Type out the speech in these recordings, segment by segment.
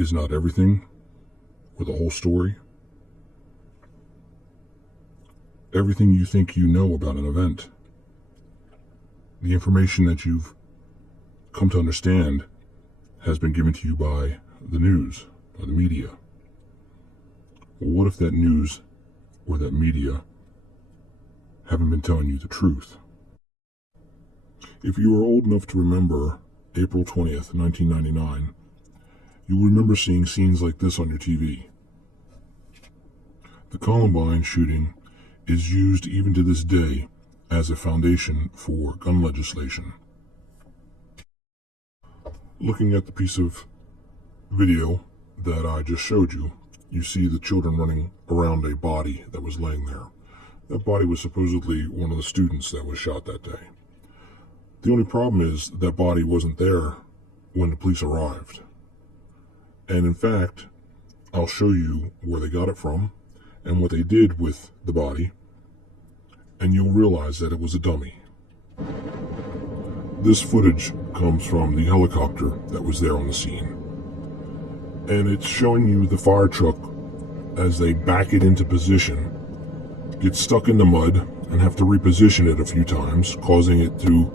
is not everything or the whole story. Everything you think you know about an event, the information that you've come to understand, has been given to you by the news, by the media. Well, what if that news or that media haven't been telling you the truth? If you are old enough to remember April 20th, 1999, you will remember seeing scenes like this on your TV. The Columbine shooting is used even to this day as a foundation for gun legislation. Looking at the piece of video that I just showed you, you see the children running around a body that was laying there. That body was supposedly one of the students that was shot that day. The only problem is that body wasn't there when the police arrived. And in fact, I'll show you where they got it from and what they did with the body, and you'll realize that it was a dummy. This footage comes from the helicopter that was there on the scene. And it's showing you the fire truck as they back it into position, get stuck in the mud, and have to reposition it a few times, causing it to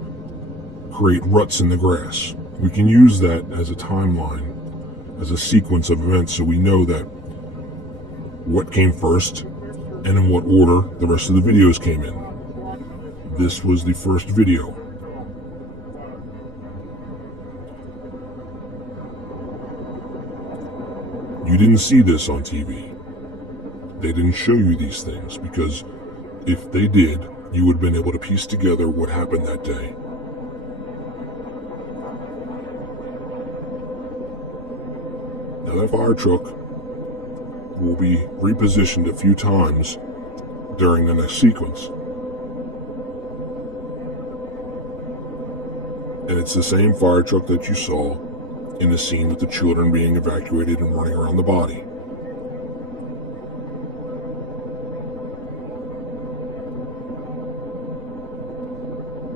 create ruts in the grass. We can use that as a timeline, as a sequence of events, so we know that what came first and in what order the rest of the videos came in. This was the first video. You didn't see this on TV. They didn't show you these things, because if they did, you would have been able to piece together what happened that day. Now that fire truck will be repositioned a few times during the next sequence. And it's the same fire truck that you saw in the scene with the children being evacuated and running around the body.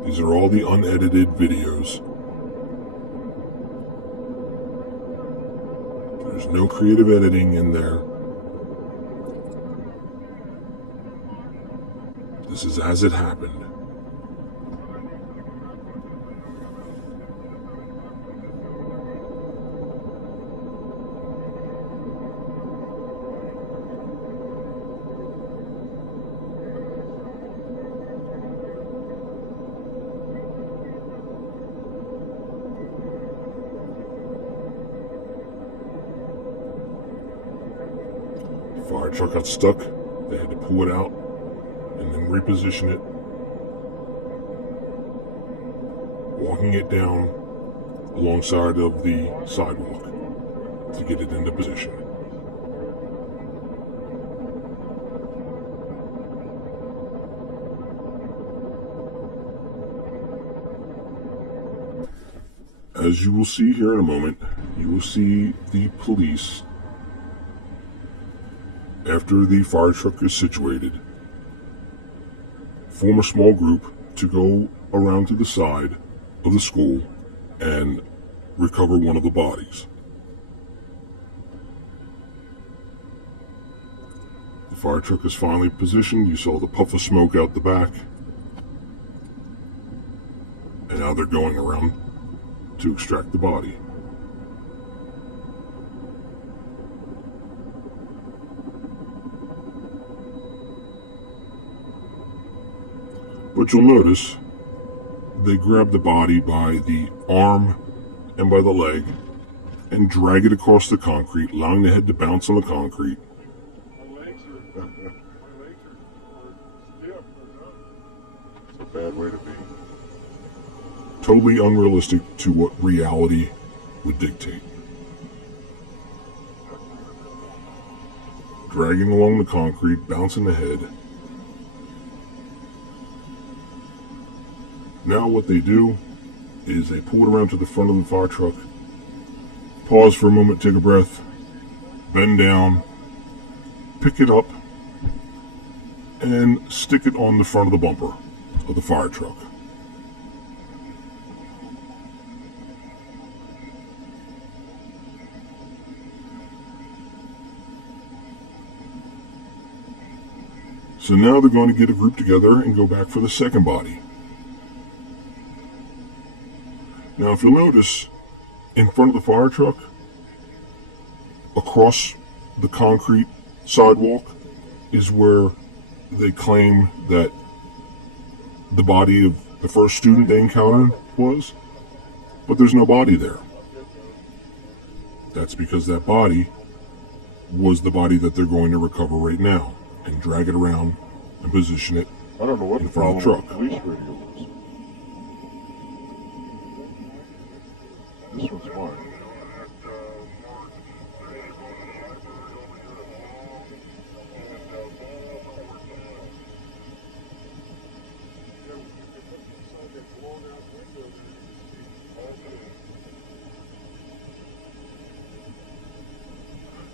These are all the unedited videos. There's no creative editing in there. This is as it happened. Fire truck got stuck. They had to pull it out and then reposition it, walking it down alongside of the sidewalk to get it into position. As you will see here in a moment, you will see the police, after the fire truck is situated, form a small group to go around to the side of the school and recover one of the bodies. The fire truck is finally positioned. You saw the puff of smoke out the back. And now they're going around to extract the body. But you'll notice they grab the body by the arm and by the leg and drag it across the concrete, allowing the head to bounce on the concrete. My legs are stiff. It's a bad way to be. Totally unrealistic to what reality would dictate. Dragging along the concrete, bouncing the head. Now what they do is they pull it around to the front of the fire truck, pause for a moment, take a breath, bend down, pick it up, and stick it on the front of the bumper of the fire truck. So now they're going to get a group together and go back for the second body. Now, if you'll notice, in front of the fire truck, across the concrete sidewalk, is where they claim that the body of the first student they encountered was, but there's no body there. That's because that body was the body that they're going to recover right now and drag it around and position it I don't know what in the front of the problem truck. with the police radio was. This one's mine.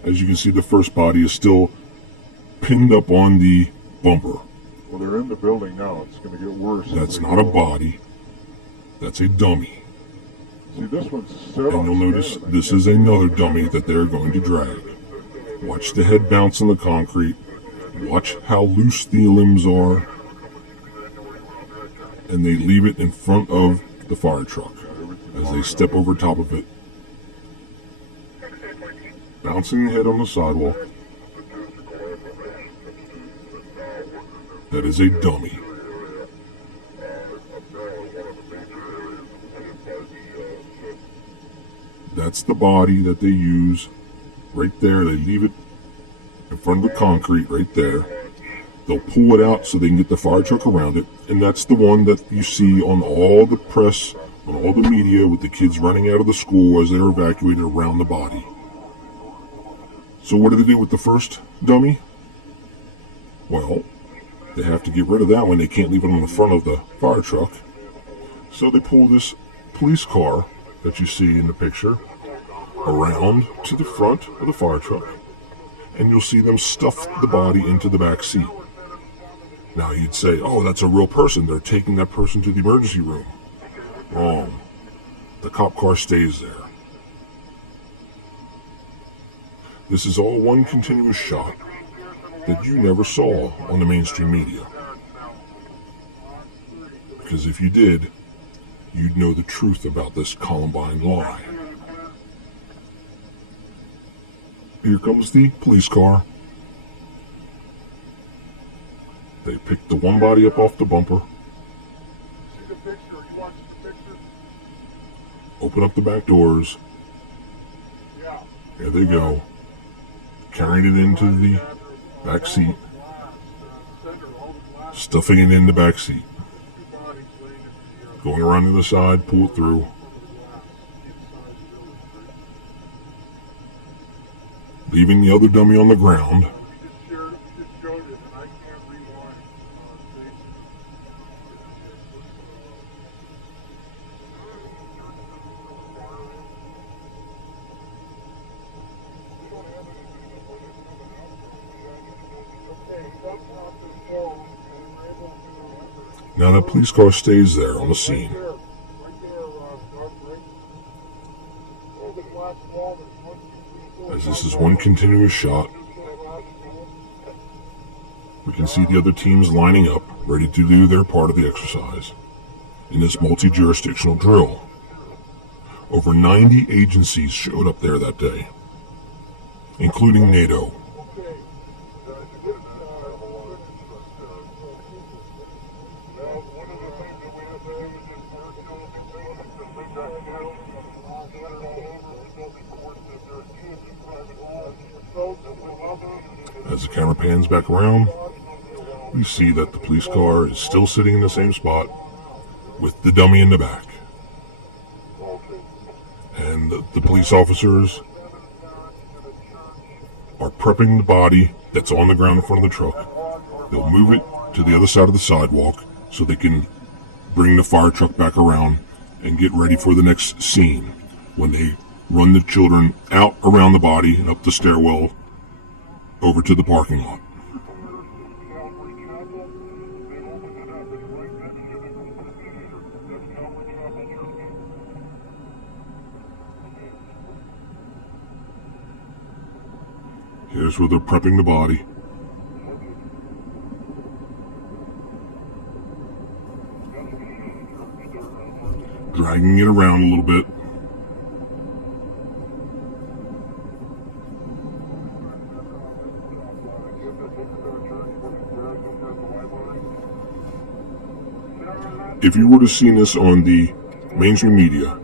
As you can see, the first body is still pinned up on the bumper. Well, they're in the building now. It's going to get worse. That's not a body. That's a dummy. See, this one's set And on you'll notice stand. this is another dummy that they're going to drag. Watch the head bounce on the concrete. Watch how loose the limbs are. And they leave it in front of the fire truck as they step over top of it, bouncing the head on the sidewalk. That is a dummy. That's the body that they use right there. They leave it in front of the concrete right there. They'll pull it out so they can get the fire truck around it. And that's the one that you see on all the press, on all the media, with the kids running out of the school as they're evacuated around the body. So what do they do with the first dummy? Well, they have to get rid of that one. They can't leave it on the front of the fire truck. So they pull this police car that you see in the picture around to the front of the fire truck, and you'll see them stuff the body into the back seat. Now you'd say, oh, that's a real person. They're taking that person to the emergency room. Wrong. The cop car stays there. This is all one continuous shot that you never saw on the mainstream media. Because if you did, you'd know the truth about this Columbine lie. Here comes the police car. They picked the one body up off the bumper. See the picture? You watching the picture? Open up the back doors. Yeah. There they go. Carrying it into the back seat. Stuffing it in the back seat. Going around to the side, pull it through. Leaving the other dummy on the ground. Now that police car stays there on the scene. As this is one continuous shot, we can see the other teams lining up, ready to do their part of the exercise in this multi-jurisdictional drill. Over 90 agencies showed up there that day, including NATO. As the camera pans back around, we see that the police car is still sitting in the same spot with the dummy in the back. And the police officers are prepping the body that's on the ground in front of the truck. They'll move it to the other side of the sidewalk so they can bring the fire truck back around and get ready for the next scene when they run the children out around the body and up the stairwell over to the parking lot. Here's where they're prepping the body. dragging it around a little bit. If you would have seen this on the mainstream media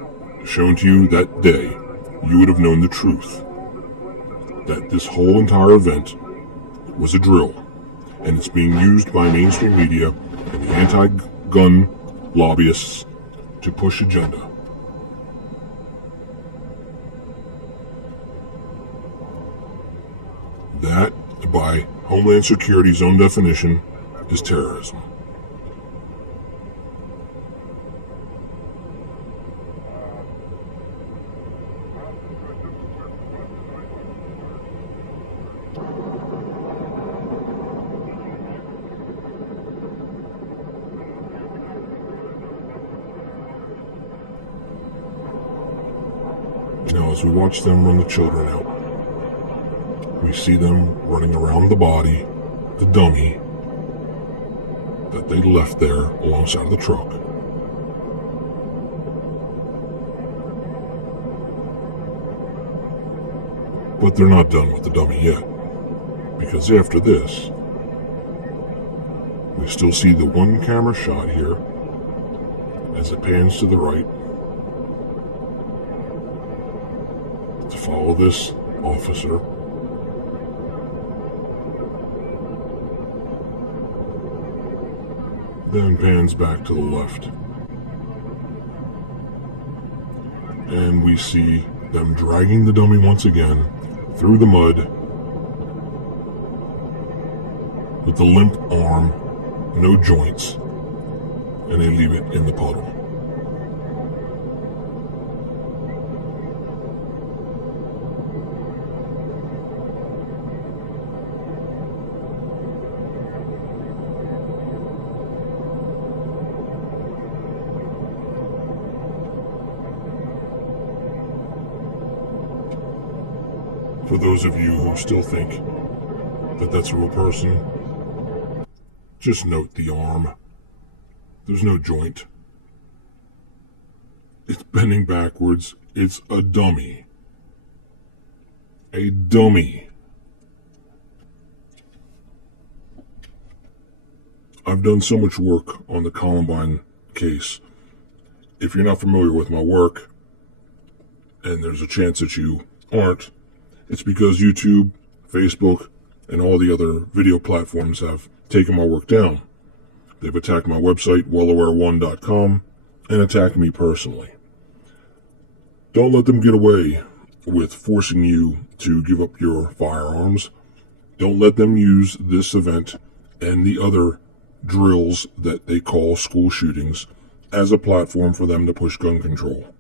shown to you that day, you would have known the truth. That this whole entire event was a drill, and it's being used by mainstream media and the anti-gun lobbyists to push agenda. That, by Homeland Security's own definition, is terrorism. Now, as we watch them run the children out, we see them running around the body, the dummy that they left there alongside of the truck. But they're not done with the dummy yet, because after this, we still see the one camera shot here as it pans to the right to follow this officer. Then pans back to the left. And we see them dragging the dummy once again through the mud with the limp arm, no joints, and they leave it in the puddle. For those of you who still think that that's a real person, just note the arm. There's no joint. It's bending backwards. It's a dummy. A dummy. I've done so much work on the Columbine case. If you're not familiar with my work, and there's a chance that you aren't, it's because YouTube, Facebook, and all the other video platforms have taken my work down. They've attacked my website, WellAware1.com, and attacked me personally. Don't let them get away with forcing you to give up your firearms. Don't let them use this event and the other drills that they call school shootings as a platform for them to push gun control.